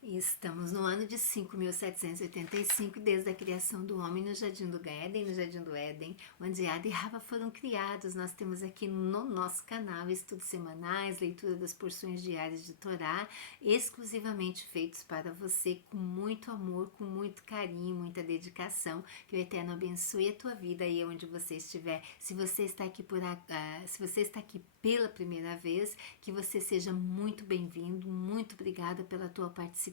Estamos no ano de 5.785, desde a criação do homem no Jardim do Éden, onde Adão e Rava foram criados. Nós temos aqui no nosso canal estudos semanais, leitura das porções diárias de Torá, exclusivamente feitos para você, com muito amor, com muito carinho, muita dedicação. Que o Eterno abençoe a tua vida aí onde você estiver. Se você está aqui se você está aqui pela primeira vez, que você seja muito bem-vindo, muito obrigada pela tua participação.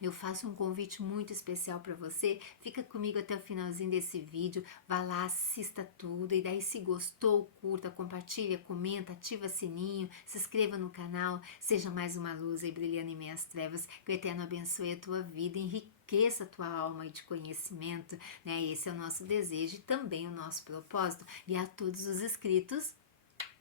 Eu faço um convite muito especial para você. Fica comigo até o finalzinho desse vídeo, vá lá, assista tudo e daí se gostou, curta, compartilha, comenta, ativa sininho, se inscreva no canal, seja mais uma luz aí brilhando em meias trevas. Que o Eterno abençoe a tua vida, enriqueça a tua alma de conhecimento, né? Esse é o nosso desejo e também o nosso propósito. E a todos os inscritos,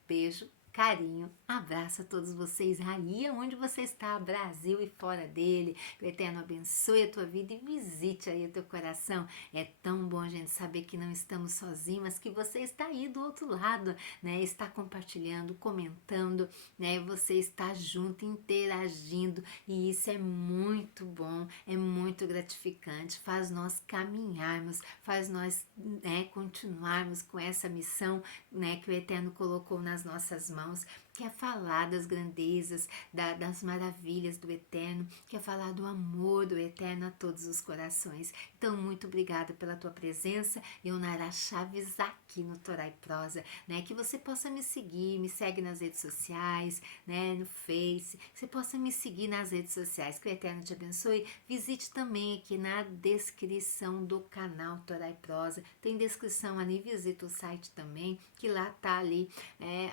beijo, carinho, abraço a todos vocês aí onde você está, Brasil e fora dele. Que o Eterno abençoe a tua vida e visite aí o teu coração. É tão bom a gente saber que não estamos sozinhos, mas que você está aí do outro lado, né? Está compartilhando, comentando, né? Você está junto, interagindo, e isso é muito bom, é muito gratificante, faz nós caminharmos, faz nós, né, continuarmos com essa missão, né, que o Eterno colocou nas nossas mãos, que é falar das grandezas, das maravilhas do Eterno, que é falar do amor do Eterno a todos os corações. Então, muito obrigada pela tua presença. Eu, Nara Chaves, aqui no Torá e Prosa, né, que você possa me seguir, me segue nas redes sociais, né, no Face, que você possa me seguir nas redes sociais. Que o Eterno te abençoe. Visite também aqui na descrição do canal Torá e Prosa, tem descrição ali, visita o site também, que lá tá ali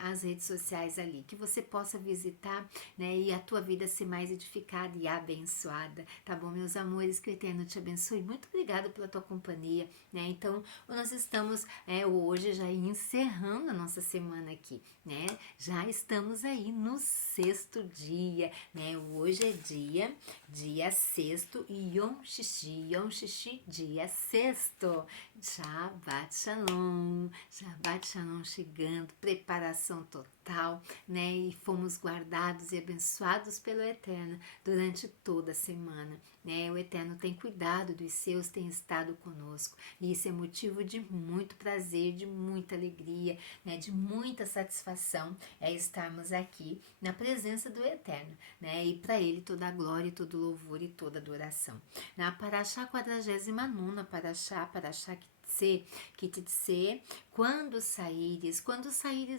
as redes sociais ali, que você possa visitar, né, e a tua vida ser mais edificada e abençoada, tá bom, meus amores? Que o Eterno te abençoe. Muito obrigada pela tua companhia, né? Então, nós estamos hoje já encerrando a nossa semana aqui, né? Já estamos aí no sexto dia, né? Hoje é dia sexto, Yom Shishi, dia sexto. Shabbat Shalom chegando, preparação total, né? E fomos guardados e abençoados pelo Eterno durante toda a semana, né? O Eterno tem cuidado dos seus, tem estado conosco, e isso é motivo de muito prazer, de muita alegria, né? De muita satisfação estarmos aqui na presença do Eterno, né? E para Ele toda a glória, todo louvor e toda adoração. Na Parashá 49, Parashá que te dizer, quando saíres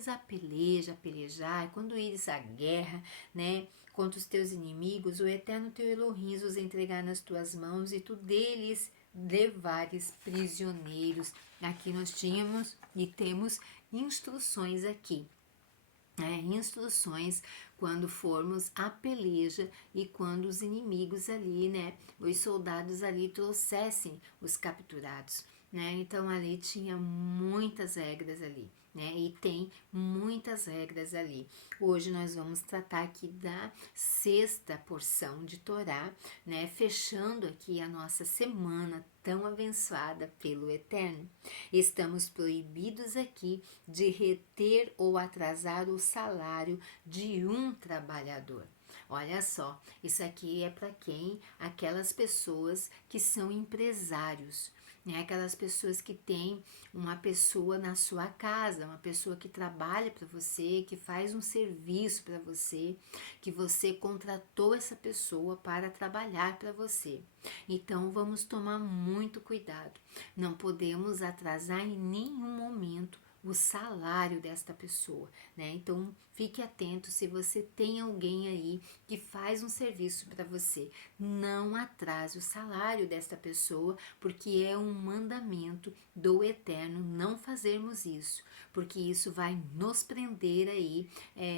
a pelejar, quando ires à guerra, né, contra os teus inimigos, o Eterno teu Elohim os entregar nas tuas mãos e tu deles levares prisioneiros. Aqui nós tínhamos e temos instruções aqui. Instruções quando formos à peleja e quando os inimigos ali, né, os soldados ali trouxessem os capturados, né? Então ali tinha muitas regras ali, né? E tem muitas regras ali. Hoje nós vamos tratar aqui da sexta porção de Torá, né? Fechando aqui a nossa semana tão abençoada pelo Eterno. Estamos proibidos aqui de reter ou atrasar o salário de um trabalhador. Olha só, isso aqui é para quem? Aquelas pessoas que são empresários, né? Aquelas pessoas que têm uma pessoa na sua casa, uma pessoa que trabalha para você, que faz um serviço para você, que você contratou essa pessoa para trabalhar para você. Então vamos tomar muito cuidado. Não podemos atrasar em nenhum momento o salário desta pessoa, né? Então fique atento se você tem alguém aí que faz um serviço para você. Não atrase o salário desta pessoa, porque é um mandamento do Eterno não fazermos isso, porque isso vai nos prender aí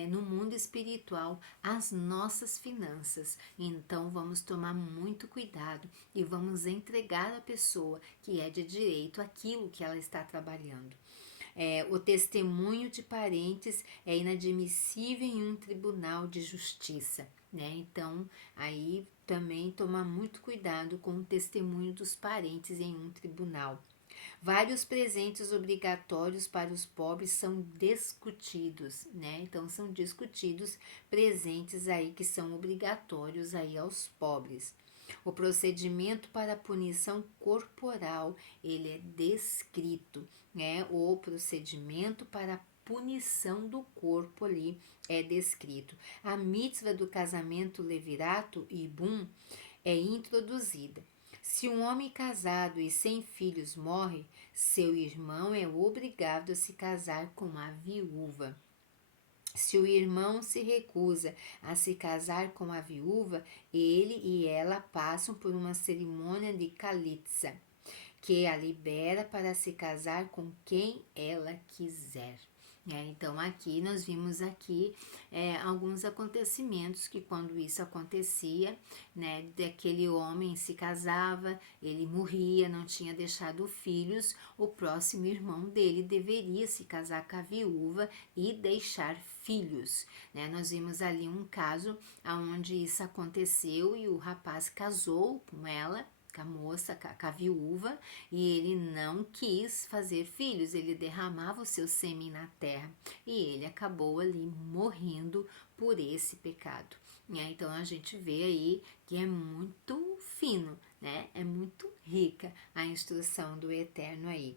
no mundo espiritual as nossas finanças. Então vamos tomar muito cuidado e vamos entregar à pessoa que é de direito aquilo que ela está trabalhando. O testemunho de parentes é inadmissível em um tribunal de justiça, né? Então, aí também tomar muito cuidado com o testemunho dos parentes em um tribunal. Vários presentes obrigatórios para os pobres são discutidos, né? Então são discutidos presentes aí que são obrigatórios aí aos pobres. O procedimento para a punição corporal, ele é descrito, né? O procedimento para a punição do corpo ali é descrito. A mitzvah do casamento levirato e bum é introduzida. Se um homem casado e sem filhos morre, seu irmão é obrigado a se casar com a viúva. Se o irmão se recusa a se casar com a viúva, ele e ela passam por uma cerimônia de calitza, que a libera para se casar com quem ela quiser. Então aqui nós vimos aqui alguns acontecimentos que quando isso acontecia, né, daquele homem se casava, ele morria, não tinha deixado filhos, o próximo irmão dele deveria se casar com a viúva e deixar filhos, né? Nós vimos ali um caso onde isso aconteceu e o rapaz casou com ela, com a moça, com a viúva, e ele não quis fazer filhos, ele derramava o seu sêmen na terra e ele acabou ali morrendo por esse pecado. Então a gente vê aí que é muito fino, né? É muito rica a instrução do Eterno aí.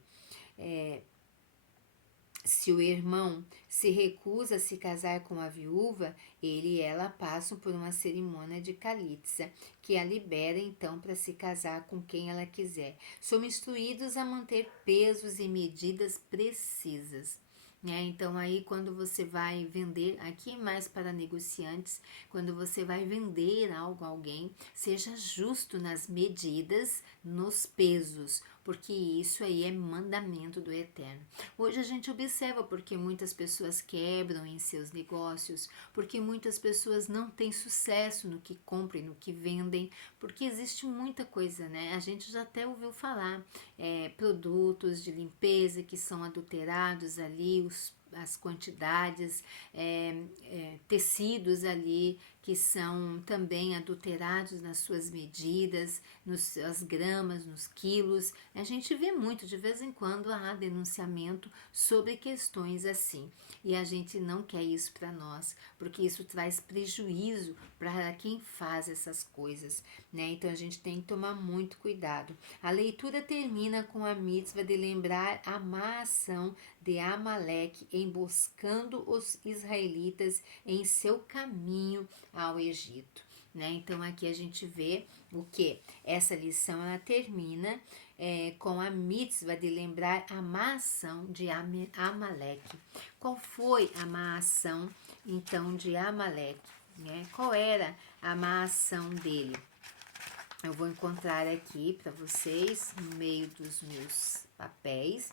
Se o irmão se recusa a se casar com a viúva, ele e ela passam por uma cerimônia de calitza, que a libera então para se casar com quem ela quiser. São instruídos a manter pesos e medidas precisas. Então aí quando você vai vender, aqui mais para negociantes, quando você vai vender algo a alguém, seja justo nas medidas, nos pesos, porque isso aí é mandamento do Eterno. Hoje a gente observa porque muitas pessoas quebram em seus negócios, porque muitas pessoas não têm sucesso no que compram e no que vendem, porque existe muita coisa, né? A gente já até ouviu falar, produtos de limpeza que são adulterados ali, as quantidades, tecidos ali que são também adulterados nas suas medidas, nas gramas, nos quilos. A gente vê muito, de vez em quando, há denunciamento sobre questões assim. E a gente não quer isso para nós, porque isso traz prejuízo para quem faz essas coisas, né? Então a gente tem que tomar muito cuidado. A leitura termina com a mitzvah de lembrar a má ação de Amaleque emboscando os israelitas em seu caminho ao Egito. Então aqui a gente vê o que? Essa lição ela termina com a mitzvah de lembrar a má ação de Amaleque. Qual foi a má ação então de Amaleque? Qual era a má ação dele? Eu vou encontrar aqui para vocês no meio dos meus papéis.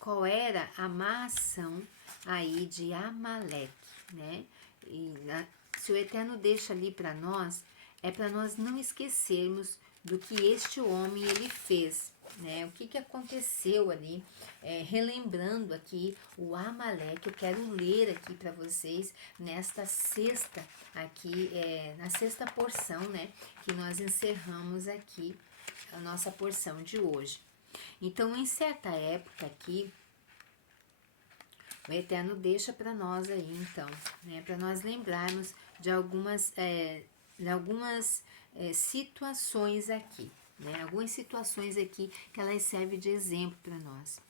Qual era a má ação aí de Amaleque, né? Se o Eterno deixa ali para nós, é para nós não esquecermos do que este homem ele fez, né? O que aconteceu ali, relembrando aqui o Amaleque. Eu quero ler aqui para vocês nesta sexta aqui, na sexta porção, né? Que nós encerramos aqui a nossa porção de hoje. Então, em certa época aqui, o Eterno deixa para nós aí, então, né, para nós lembrarmos de algumas situações aqui, né, algumas situações aqui que elas servem de exemplo para nós.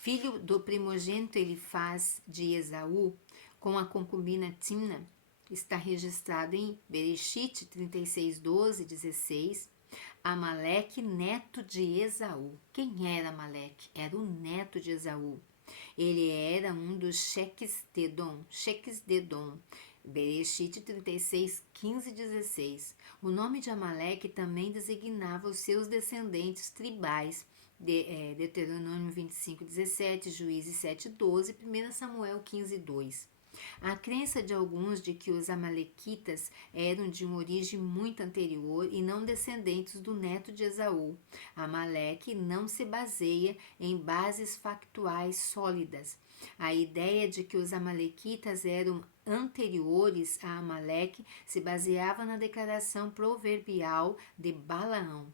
Filho do primogênito Elifaz de Esaú, com a concubina Timna, está registrado em Bereshit 36, 12, 16. Amaleque, neto de Esaú. Quem era Amaleque? Era o neto de Esaú. Ele era um dos cheques de Edom. Bereshit 36, 15 e 16. O nome de Amaleque também designava os seus descendentes tribais. Deuteronômio 25, 17, Juízes 7, 12, 1 Samuel 15, 2. A crença de alguns de que os amalequitas eram de uma origem muito anterior e não descendentes do neto de Esaú. Amaleque não se baseia em bases factuais sólidas. A ideia de que os amalequitas eram anteriores a Amaleque se baseava na declaração proverbial de Balaão.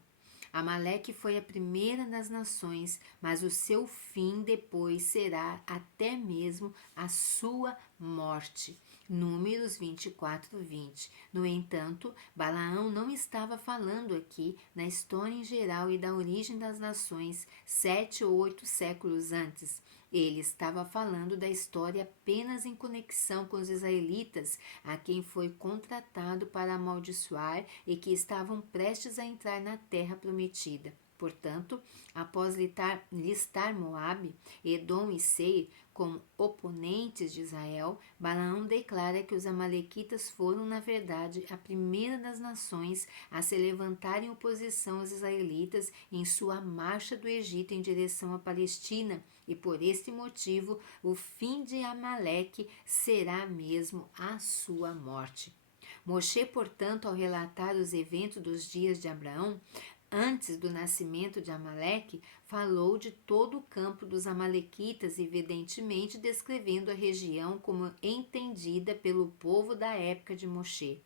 Amaleque foi a primeira das nações, mas o seu fim depois será até mesmo a sua morte. Números 24, 20. No entanto, Balaão não estava falando aqui na história em geral e da origem das nações 7 ou 8 séculos antes. Ele estava falando da história apenas em conexão com os israelitas, a quem foi contratado para amaldiçoar e que estavam prestes a entrar na terra prometida. Portanto, após listar Moabe, Edom e Seir como oponentes de Israel, Balaão declara que os amalequitas foram, na verdade, a primeira das nações a se levantar em oposição aos israelitas em sua marcha do Egito em direção à Palestina, e por este motivo o fim de Amaleque será mesmo a sua morte. Moshe, portanto, ao relatar os eventos dos dias de Abraão, antes do nascimento de Amaleque, falou de todo o campo dos amalequitas, evidentemente descrevendo a região como entendida pelo povo da época de Moshe.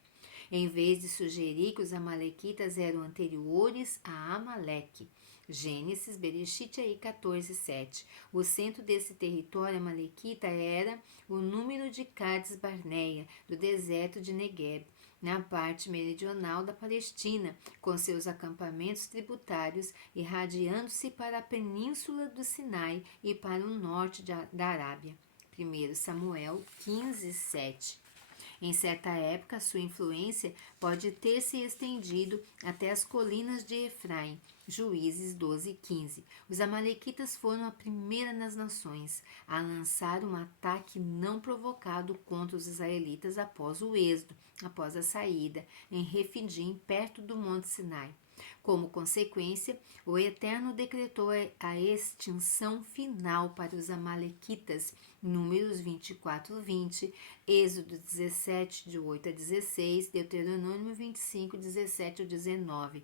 Em vez de sugerir que os amalequitas eram anteriores a Amaleque. Gênesis, Bereshit aí 14, 7. O centro desse território amalequita era o número de Cades Barneia, do deserto de Negueb, na parte meridional da Palestina, com seus acampamentos tributários irradiando-se para a península do Sinai e para o norte da Arábia. 1 Samuel 15, 7. Em certa época, sua influência pode ter se estendido até as colinas de Efraim. Juízes 12, 15. Os amalequitas foram a primeira nas nações a lançar um ataque não provocado contra os israelitas após o êxodo, após a saída, em Refidim, perto do Monte Sinai. Como consequência, o Eterno decretou a extinção final para os amalequitas, Números 24, 20, Êxodo 17, de 8 a 16, Deuteronômio 25, 17 a 19.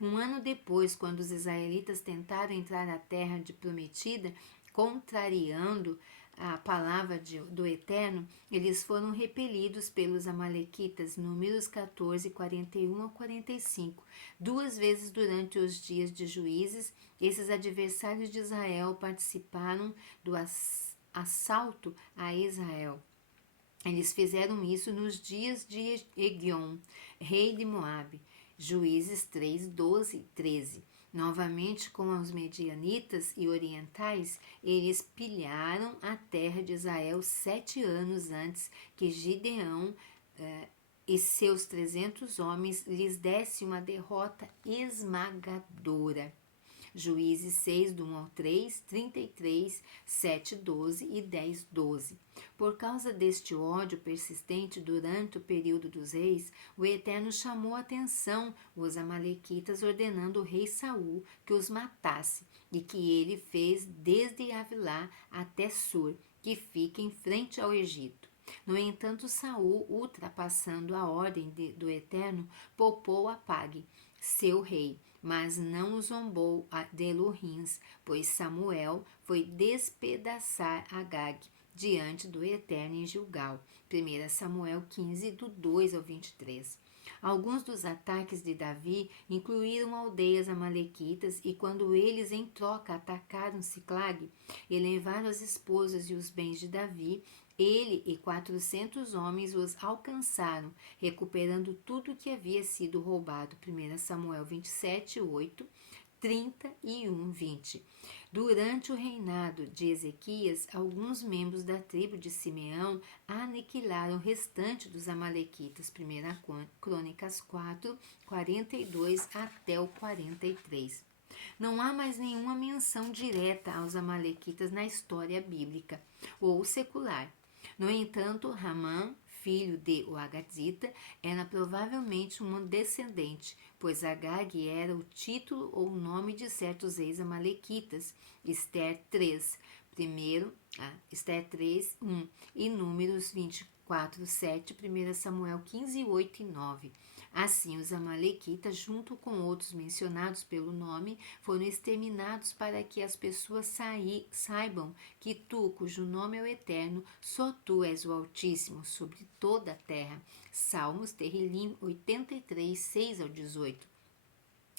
Um ano depois, quando os israelitas tentaram entrar na terra prometida, contrariando a palavra do Eterno, eles foram repelidos pelos amalequitas, Números 14, 41 a 45. 2 vezes durante os dias de Juízes, esses adversários de Israel participaram do assalto a Israel. Eles fizeram isso nos dias de Egion, rei de Moabe. Juízes 3, 12 e 13. Novamente, com os medianitas e orientais, eles pilharam a terra de Israel 7 anos antes que Gideão e seus 300 homens lhes dessem uma derrota esmagadora. Juízes 6, do 1 ao 3, 33, 7, 12 e 10, 12. Por causa deste ódio persistente durante o período dos reis, o Eterno chamou a atenção os amalequitas, ordenando o rei Saul que os matasse, e que ele fez desde Avilá até Sur, que fica em frente ao Egito. No entanto, Saul, ultrapassando a ordem do Eterno, poupou a Pag, seu rei, mas não zombou de Elohim, pois Samuel foi despedaçar Agag diante do Eterno em Gilgal. 1 Samuel 15, do 2 ao 23. Alguns dos ataques de Davi incluíram aldeias amalequitas, e quando eles em troca atacaram Siclag e levaram as esposas e os bens de Davi, ele e 400 homens os alcançaram, recuperando tudo que havia sido roubado. 1 Samuel 27, 8, 31, 20. Durante o reinado de Ezequias, alguns membros da tribo de Simeão aniquilaram o restante dos amalequitas. 1 Crônicas 4, 42 até o 43. Não há mais nenhuma menção direta aos amalequitas na história bíblica ou secular. No entanto, Ramã, filho de Agagita, era provavelmente um descendente, pois Agag era o título ou nome de certos reis amalequitas. Esther 3, Esther 3, 1 e Números 24, 7, 1 Samuel 15, 8 e 9. Assim, os amalequitas, junto com outros mencionados pelo nome, foram exterminados para que as pessoas saibam que tu, cujo nome é o Eterno, só tu és o Altíssimo sobre toda a terra. Salmos, Terrilim 83, 6 ao 18.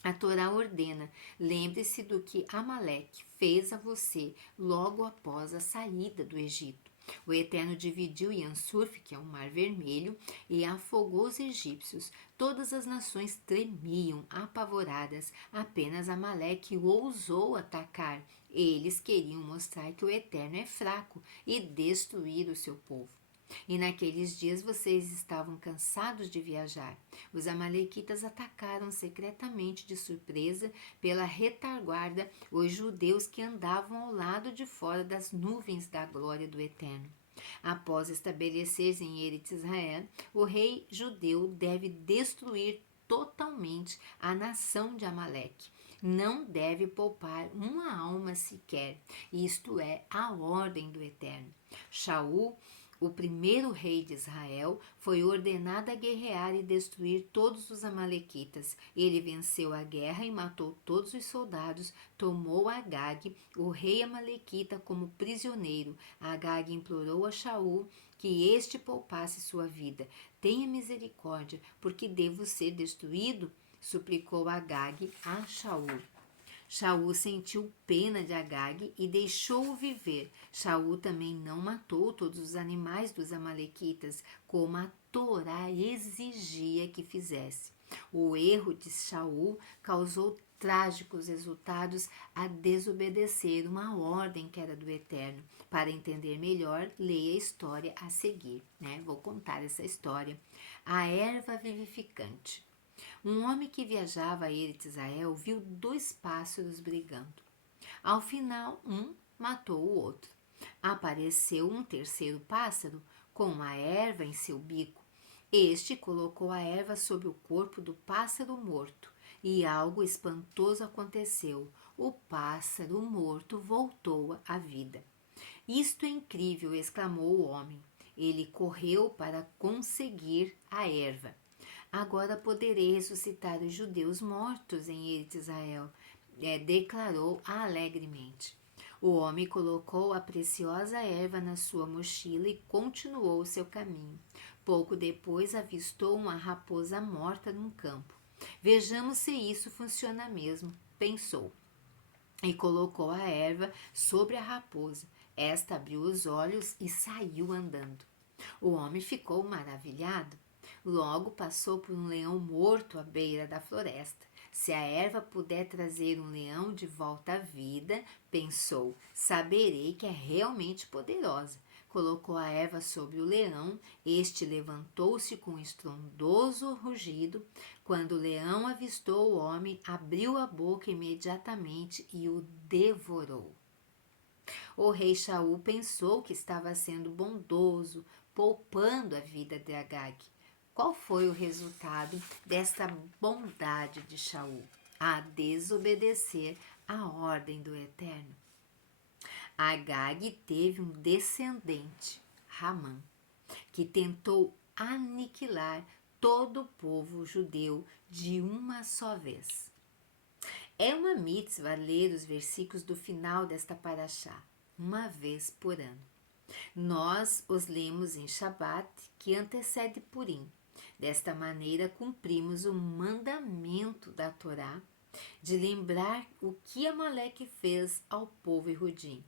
A Torá ordena: lembre-se do que Amaleque fez a você logo após a saída do Egito. O Eterno dividiu Yansurf, que é o Mar Vermelho, e afogou os egípcios. Todas as nações tremiam, apavoradas. Apenas Amaleque ousou atacar. Eles queriam mostrar que o Eterno é fraco e destruir o seu povo. E naqueles dias vocês estavam cansados de viajar. Os amalequitas atacaram secretamente de surpresa pela retaguarda os judeus que andavam ao lado de fora das nuvens da glória do Eterno. Após estabelecer-se em Eretz Israel, o rei judeu deve destruir totalmente a nação de Amaleque. Não deve poupar uma alma sequer. Isto é a ordem do Eterno. Shaul, o primeiro rei de Israel, foi ordenado a guerrear e destruir todos os amalequitas. Ele venceu a guerra e matou todos os soldados, tomou Agag, o rei amalequita, como prisioneiro. Agag implorou a Shaul que este poupasse sua vida. Tenha misericórdia, porque devo ser destruído, suplicou Agag a Shaul. Shaul sentiu pena de Agag e deixou-o viver. Shaul também não matou todos os animais dos amalequitas, como a Torá exigia que fizesse. O erro de Shaul causou trágicos resultados a desobedecer uma ordem que era do Eterno. Para entender melhor, leia a história a seguir, Vou contar essa história. A erva vivificante. Um homem que viajava a Eretz Israel viu 2 pássaros brigando. Ao final, um matou o outro. Apareceu um terceiro pássaro com uma erva em seu bico. Este colocou a erva sobre o corpo do pássaro morto e algo espantoso aconteceu. O pássaro morto voltou à vida. Isto é incrível, exclamou o homem. Ele correu para conseguir a erva. Agora poderei ressuscitar os judeus mortos em Eretz Israel, declarou alegremente. O homem colocou a preciosa erva na sua mochila e continuou o seu caminho. Pouco depois avistou uma raposa morta num campo. Vejamos se isso funciona mesmo, pensou. E colocou a erva sobre a raposa. Esta abriu os olhos e saiu andando. O homem ficou maravilhado. Logo passou por um leão morto à beira da floresta. Se a erva puder trazer um leão de volta à vida, pensou, saberei que é realmente poderosa. Colocou a erva sobre o leão, este levantou-se com um estrondoso rugido. Quando o leão avistou o homem, abriu a boca imediatamente e o devorou. O rei Shaul pensou que estava sendo bondoso, poupando a vida de Agag. Qual foi o resultado desta bondade de Shaul? A desobedecer a ordem do Eterno. Agag teve um descendente, Ramã, que tentou aniquilar todo o povo judeu de uma só vez. É uma mitzvah ler os versículos do final desta paraxá, uma vez por ano. Nós os lemos em Shabat, que antecede Purim. Desta maneira, cumprimos o mandamento da Torá de lembrar o que Amaleque fez ao povo Ehudim.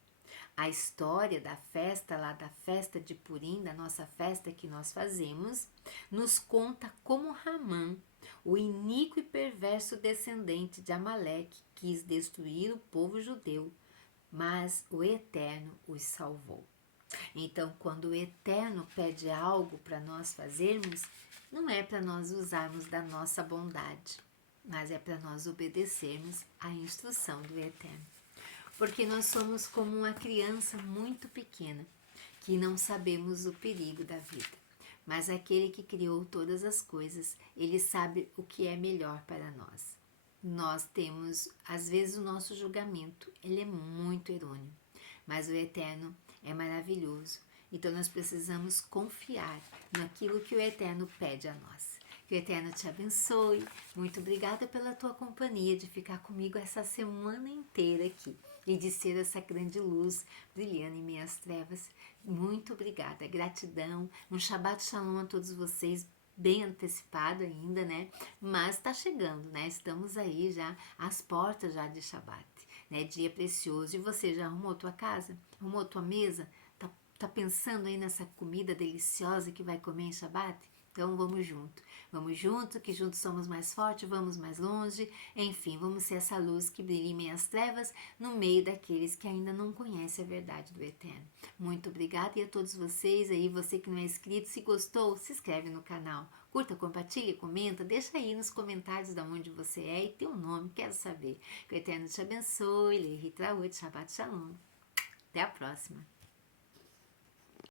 A história da festa de Purim, da nossa festa que nós fazemos, nos conta como Ramã, o iníquo e perverso descendente de Amaleque, quis destruir o povo judeu, mas o Eterno os salvou. Então, quando o Eterno pede algo para nós fazermos, não é para nós usarmos da nossa bondade, mas é para nós obedecermos à instrução do Eterno. Porque nós somos como uma criança muito pequena, que não sabemos o perigo da vida. Mas aquele que criou todas as coisas, ele sabe o que é melhor para nós. Nós temos, às vezes, o nosso julgamento, ele é muito errôneo, mas o Eterno é maravilhoso. Então nós precisamos confiar naquilo que o Eterno pede a nós. Que o Eterno te abençoe. Muito obrigada pela tua companhia, de ficar comigo essa semana inteira aqui e de ser essa grande luz brilhando em minhas trevas. Muito obrigada, gratidão. Um Shabbat Shalom a todos vocês. bem antecipado ainda, né? Mas tá chegando, né? Estamos aí já às portas já de Shabat, né? Dia precioso. E você já arrumou tua casa? Arrumou tua mesa? Tá pensando aí nessa comida deliciosa que vai comer em Shabat? Então vamos junto, que juntos somos mais fortes, vamos mais longe, enfim, vamos ser essa luz que brilha em meio às trevas, no meio daqueles que ainda não conhecem a verdade do Eterno. Muito obrigada e a todos vocês aí, você que não é inscrito, se gostou, se inscreve no canal, curta, compartilha, comenta, deixa aí nos comentários de onde você é e teu nome, quero saber. Que o Eterno te abençoe, Lehi Traut, Shabbat Shalom. Até a próxima.